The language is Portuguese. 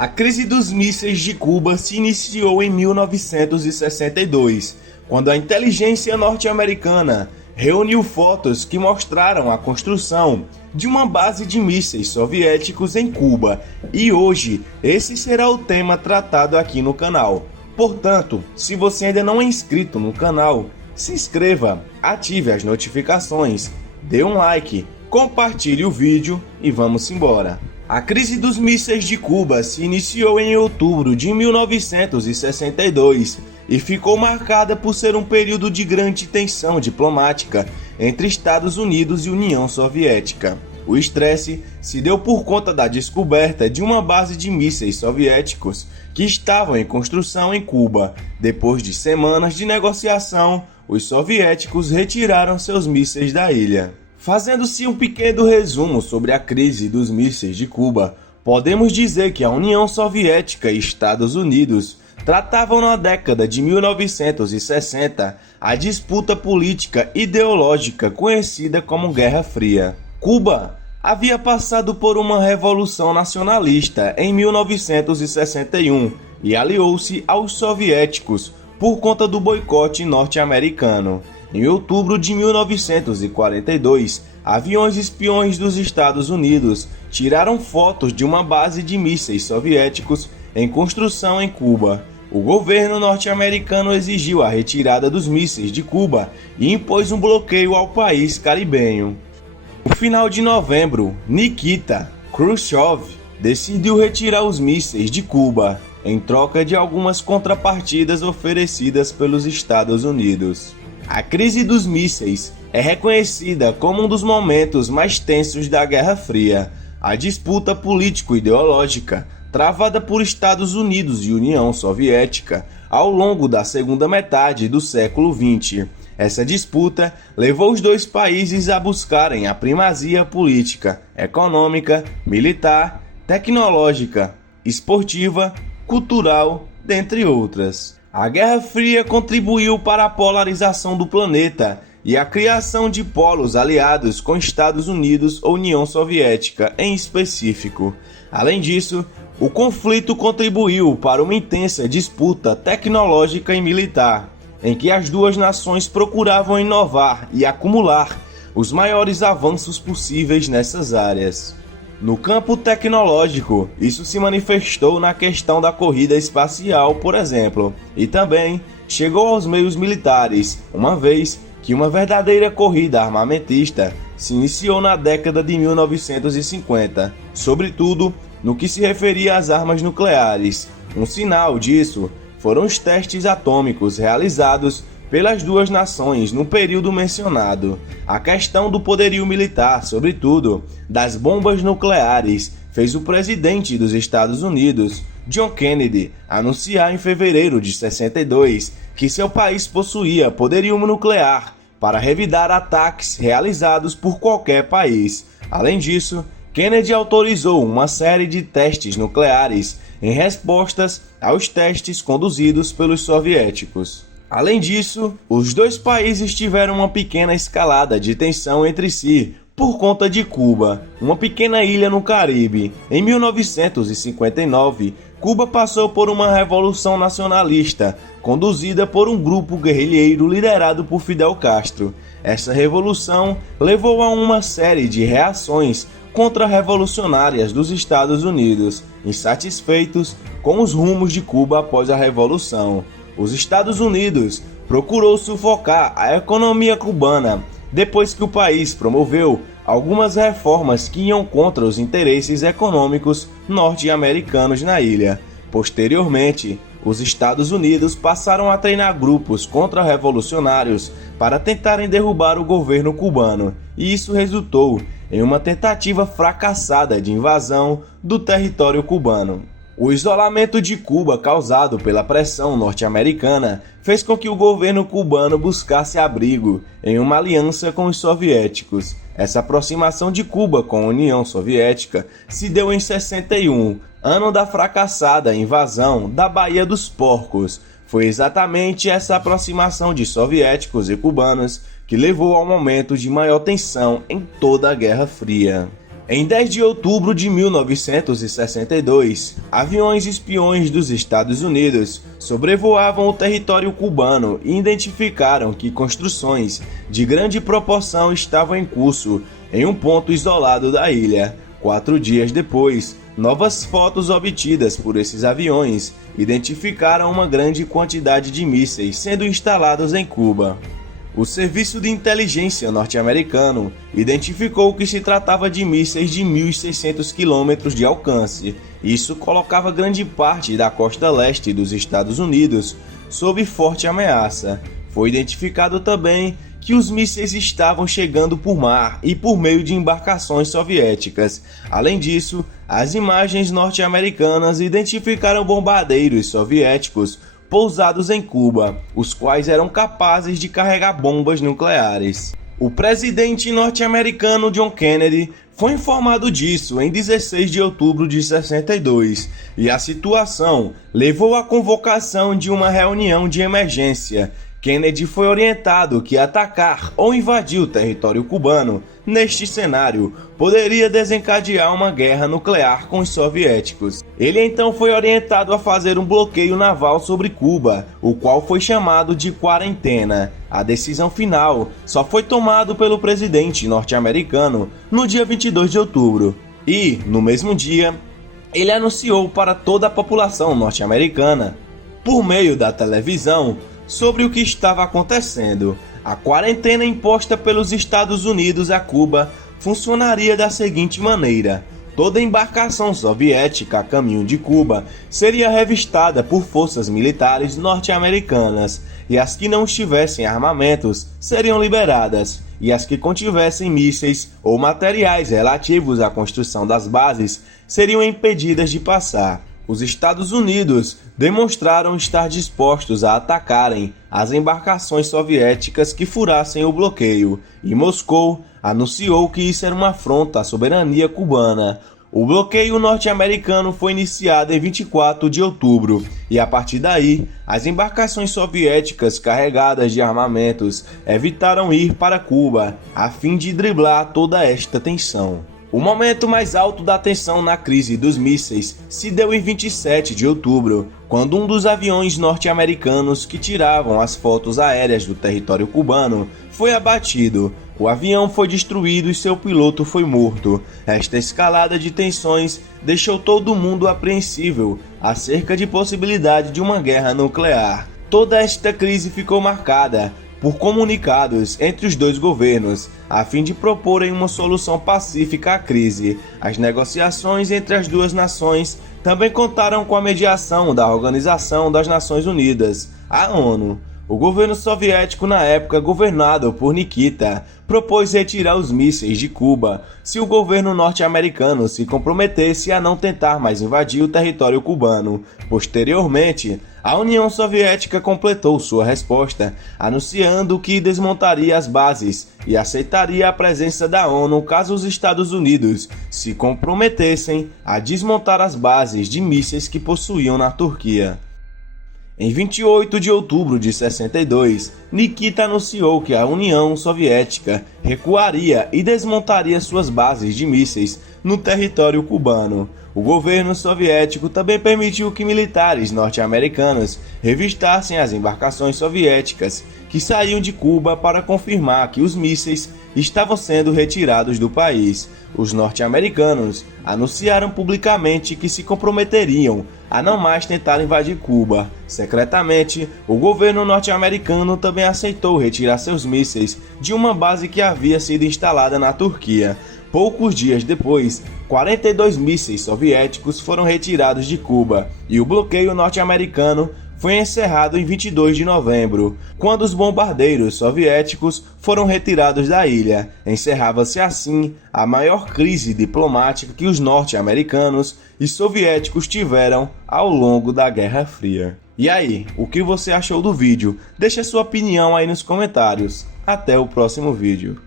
A crise dos mísseis de Cuba se iniciou em 1962, quando a inteligência norte-americana reuniu fotos que mostraram a construção de uma base de mísseis soviéticos em Cuba, e hoje esse será o tema tratado aqui no canal. Portanto, se você ainda não é inscrito no canal, se inscreva, ative as notificações, dê um like, compartilhe o vídeo e vamos embora. A crise dos mísseis de Cuba se iniciou em outubro de 1962 e ficou marcada por ser um período de grande tensão diplomática entre Estados Unidos e União Soviética. O estresse se deu por conta da descoberta de uma base de mísseis soviéticos que estavam em construção em Cuba. Depois de semanas de negociação, os soviéticos retiraram seus mísseis da ilha. Fazendo-se um pequeno resumo sobre a crise dos mísseis de Cuba, podemos dizer que a União Soviética e Estados Unidos tratavam na década de 1960 a disputa política ideológica conhecida como Guerra Fria. Cuba havia passado por uma revolução nacionalista em 1961 e aliou-se aos soviéticos por conta do boicote norte-americano. Em outubro de 1942, aviões espiões dos Estados Unidos tiraram fotos de uma base de mísseis soviéticos em construção em Cuba. O governo norte-americano exigiu a retirada dos mísseis de Cuba e impôs um bloqueio ao país caribenho. No final de novembro, Nikita Khrushchev decidiu retirar os mísseis de Cuba, em troca de algumas contrapartidas oferecidas pelos Estados Unidos. A crise dos mísseis é reconhecida como um dos momentos mais tensos da Guerra Fria. A disputa político-ideológica, travada por Estados Unidos e União Soviética ao longo da segunda metade do século XX. Essa disputa levou os dois países a buscarem a primazia política, econômica, militar, tecnológica, esportiva, cultural, dentre outras. A Guerra Fria contribuiu para a polarização do planeta e a criação de polos aliados com Estados Unidos ou União Soviética em específico. Além disso, o conflito contribuiu para uma intensa disputa tecnológica e militar, em que as duas nações procuravam inovar e acumular os maiores avanços possíveis nessas áreas. No campo tecnológico, isso se manifestou na questão da corrida espacial, por exemplo, e também chegou aos meios militares, uma vez que uma verdadeira corrida armamentista se iniciou na década de 1950, sobretudo no que se referia às armas nucleares. Um sinal disso foram os testes atômicos realizados pelas duas nações no período mencionado. A questão do poderio militar, sobretudo das bombas nucleares, fez o presidente dos Estados Unidos, John Kennedy, anunciar em fevereiro de 62 que seu país possuía poderio nuclear para revidar ataques realizados por qualquer país. Além disso, Kennedy autorizou uma série de testes nucleares em respostas aos testes conduzidos pelos soviéticos. Além disso, os dois países tiveram uma pequena escalada de tensão entre si por conta de Cuba, uma pequena ilha no Caribe. Em 1959, Cuba passou por uma revolução nacionalista, conduzida por um grupo guerrilheiro liderado por Fidel Castro. Essa revolução levou a uma série de reações contra-revolucionárias dos Estados Unidos, insatisfeitos com os rumos de Cuba após a revolução. Os Estados Unidos procurou sufocar a economia cubana depois que o país promoveu algumas reformas que iam contra os interesses econômicos norte-americanos na ilha. Posteriormente, os Estados Unidos passaram a treinar grupos contra-revolucionários para tentarem derrubar o governo cubano, e isso resultou em uma tentativa fracassada de invasão do território cubano. O isolamento de Cuba causado pela pressão norte-americana fez com que o governo cubano buscasse abrigo em uma aliança com os soviéticos. Essa aproximação de Cuba com a União Soviética se deu em 61, ano da fracassada invasão da Baía dos Porcos. Foi exatamente essa aproximação de soviéticos e cubanos que levou ao momento de maior tensão em toda a Guerra Fria. Em 10 de outubro de 1962, aviões espiões dos Estados Unidos sobrevoavam o território cubano e identificaram que construções de grande proporção estavam em curso em um ponto isolado da ilha. 4 dias depois, novas fotos obtidas por esses aviões identificaram uma grande quantidade de mísseis sendo instalados em Cuba. O Serviço de Inteligência norte-americano identificou que se tratava de mísseis de 1.600 km de alcance. Isso colocava grande parte da costa leste dos Estados Unidos sob forte ameaça. Foi identificado também que os mísseis estavam chegando por mar e por meio de embarcações soviéticas. Além disso, as imagens norte-americanas identificaram bombardeiros soviéticos pousados em Cuba, os quais eram capazes de carregar bombas nucleares. O presidente norte-americano John Kennedy foi informado disso em 16 de outubro de 62, e a situação levou à convocação de uma reunião de emergência. Kennedy foi orientado que atacar ou invadir o território cubano, neste cenário, poderia desencadear uma guerra nuclear com os soviéticos. Ele então foi orientado a fazer um bloqueio naval sobre Cuba, o qual foi chamado de quarentena. A decisão final só foi tomada pelo presidente norte-americano no dia 22 de outubro. E, no mesmo dia, ele anunciou para toda a população norte-americana, por meio da televisão, sobre o que estava acontecendo. A quarentena imposta pelos Estados Unidos a Cuba funcionaria da seguinte maneira: toda embarcação soviética a caminho de Cuba seria revistada por forças militares norte-americanas, e as que não estivessem armamentos seriam liberadas, e as que contivessem mísseis ou materiais relativos à construção das bases seriam impedidas de passar. Os Estados Unidos demonstraram estar dispostos a atacarem as embarcações soviéticas que furassem o bloqueio, e Moscou anunciou que isso era uma afronta à soberania cubana. O bloqueio norte-americano foi iniciado em 24 de outubro, e a partir daí, as embarcações soviéticas carregadas de armamentos evitaram ir para Cuba, a fim de driblar toda esta tensão. O momento mais alto da tensão na crise dos mísseis se deu em 27 de outubro, quando um dos aviões norte-americanos que tiravam as fotos aéreas do território cubano foi abatido. O avião foi destruído e seu piloto foi morto. Esta escalada de tensões deixou todo mundo apreensível acerca de possibilidade de uma guerra nuclear. Toda esta crise ficou marcada por comunicados entre os dois governos, a fim de proporem uma solução pacífica à crise. As negociações entre as duas nações também contaram com a mediação da Organização das Nações Unidas, a ONU. O governo soviético, na época governado por Nikita, propôs retirar os mísseis de Cuba se o governo norte-americano se comprometesse a não tentar mais invadir o território cubano. Posteriormente, a União Soviética completou sua resposta, anunciando que desmontaria as bases e aceitaria a presença da ONU caso os Estados Unidos se comprometessem a desmontar as bases de mísseis que possuíam na Turquia. Em 28 de outubro de 62, Nikita anunciou que a União Soviética recuaria e desmontaria suas bases de mísseis no território cubano. O governo soviético também permitiu que militares norte-americanos revistassem as embarcações soviéticas que saíam de Cuba para confirmar que os mísseis estavam sendo retirados do país. Os norte-americanos anunciaram publicamente que se comprometeriam a não mais tentar invadir Cuba. Secretamente, o governo norte-americano também aceitou retirar seus mísseis de uma base que havia sido instalada na Turquia. Poucos dias depois, 42 mísseis soviéticos foram retirados de Cuba, e o bloqueio norte-americano foi encerrado em 22 de novembro, quando os bombardeiros soviéticos foram retirados da ilha. Encerrava-se assim a maior crise diplomática que os norte-americanos e soviéticos tiveram ao longo da Guerra Fria. E aí, o que você achou do vídeo? Deixe a sua opinião aí nos comentários. Até o próximo vídeo.